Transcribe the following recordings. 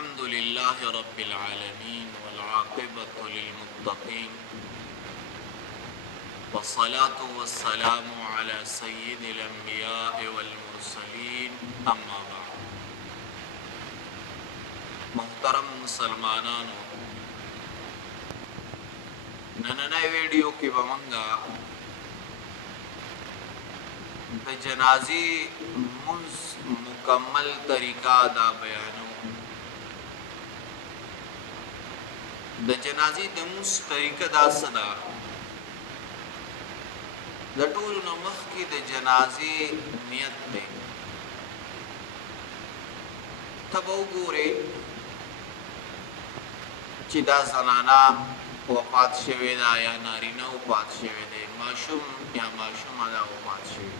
الحمد لله رب العالمين والعاقبة للمتقين والصلاة والسلام على سيد الأنبياء والمرسلين أما بعد. محترم مسلمانانو، نننای ویڈیو کی بمنگا د جنازی منز مکمل طریقہ دا بیانو. د جنازی د منز طریقہ دا صدا د ټول نمخ کی د جنازی نیت دے تبو گورے چی دا زنانا وفات شوی دا یا نارینا وفات شوی دے، معشوم یا معشوم دا وفات شوی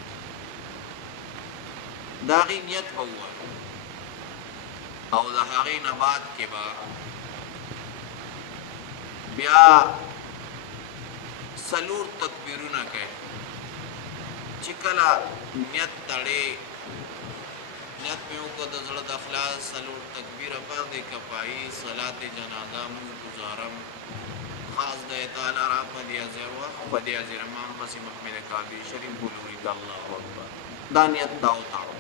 داغی نیت بوال او دا هاغی نبات کے با بیا سلور تکبیرونا کہے چکلا نیت تڑے نیت میں اوکا دا زړه د اخلاص سلور تکبیر پر دے کپائی صلاة جنازہ من گزارم خاص دا تعالی را پدیا زیروا پدیا زیرمان پسی محمد کعبی شریف بلوری دا اللہ اکبر دا نیت داو تاو.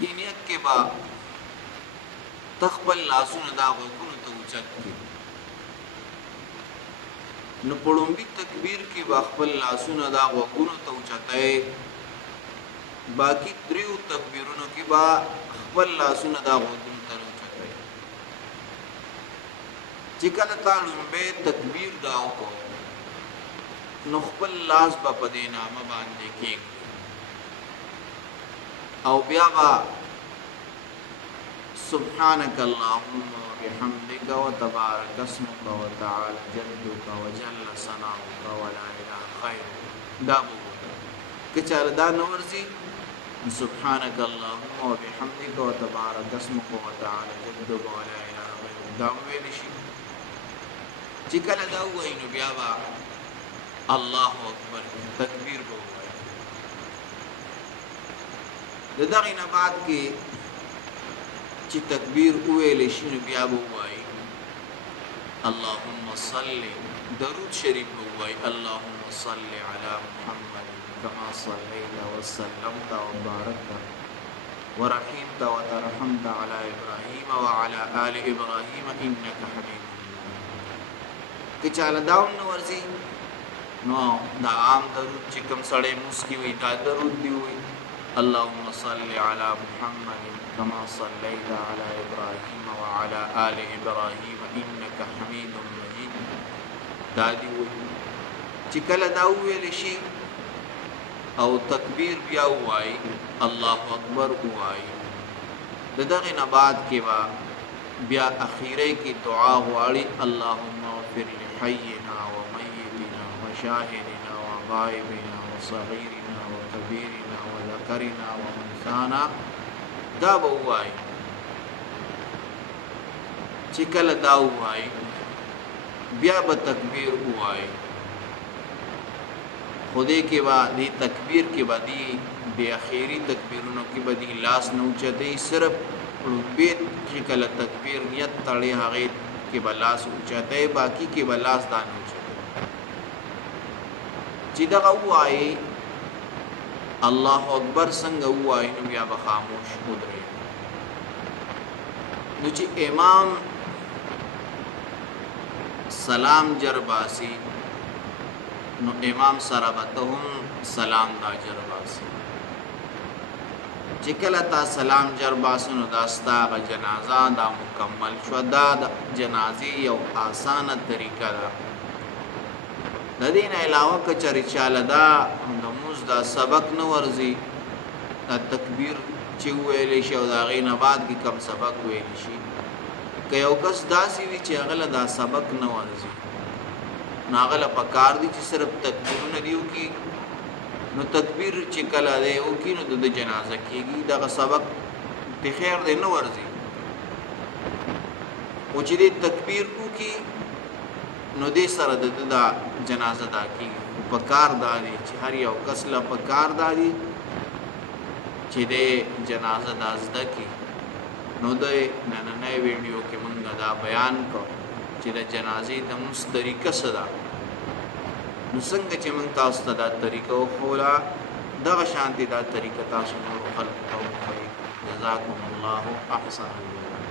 یہ نیت کے با تخبل لاسون دا غوگون تا اوچت کی نو پڑنبی تکبیر کی با خبل لاسون دا غوگون تا اوچت ہے. باقی دریو تکبیرونو کی با خبل لاسون دا غوگون تا اوچت ہے. چکل تانم بے تکبیر داو کو نو خبل لاس با پدے نام باندے کیگ او بیا با سبحانک اللہم وبحمدک وتبارک اسمک وتعالی جدک وجل ثناؤک ولا الہ غیرک دا بودا کچال دا نورزی سبحانک اللہم وبحمدک وتبارک اسمک وتعالی جدک ولا الہ غیرک دا مویلشی چکل دا ہوئی نو بیا با اللہ اکبر تکبیر بو دغینا بعد کی چی تکبیر اویل شین بیا بوائی اللہم صلی درود شریف بوائی اللہم صلی علی محمد کما صلیت وسلمت وبارکت ورحمت وترحمت علی ابراہیم وعلی آل ابراہیم انکا حمید کچال داون نورزی نو دا عام درود چکم سڑے مسکی ہوئی دا درود دی ہوئی اللهم صل على محمد كما صليت على إبراهيم وعلى آل إبراهيم إنك حميد مجيد دادی وی چکل داوی لشی او تکبیر بیا وائی اللہ اکبر وائی دغه بعد کے با بیا اخیرے کی دعا واڑی اللهم اغفر لحینا ومیتنا وشاہدنا وغائبنا وصغیرنا وکبیرنا وذکرنا وانسانا دا بوائی چکل دا وائی بیا با تکبیر وائی خودے کے بعد دی تکبیر کے بعد دی بے اخیری تکبیرونو کی بعد دی لاس نوچتے صرف بیت چکل تکبیر نیت تڑے حقیت کے بعد لاس نوچتے باقی کے بعد لاس دا نوچتے چی دا وائی اللہ اکبر سنگ ہوائی نو بیا بخاموش خود رہے نو چی امام سلام جرباسی نو امام سرابتهم سلام دا جرباسی چکلتا سلام جرباسی نو داستا غا جنازہ دا مکمل شو دا جنازی یو آسان طریقہ دا دین علاوہ کچری چال دا دموز دا سبق نورزی دا تکبیر چی ویلی شی او دا غین بعد کی کم سبق ویلی شی که یو کس دا سی وی چی اغل دا سبق نورزی ناغل پکار دی چی صرف تکبیرون دیو کی نو تکبیر چی کلا دے او کی نو دا جنازہ کی گی دا سبق تی خیر دے نورزی او چی دی تکبیر کو کی نو دې سره د جنازه دا کیږي پکار داري چې هر یو کس له پکار داري چې د جنازه د ازده کی نو د نننۍ ویډیو کې مونږ دا بیان کو چې د جنازې د مس طریقه څه ده. نو څنګه چې مونږ تاسو ته دا طریقه وښوله دغه شانتي دا طریقه تاسو نور خلق ته وښایئ. جزاکم الله احسن الجزاء.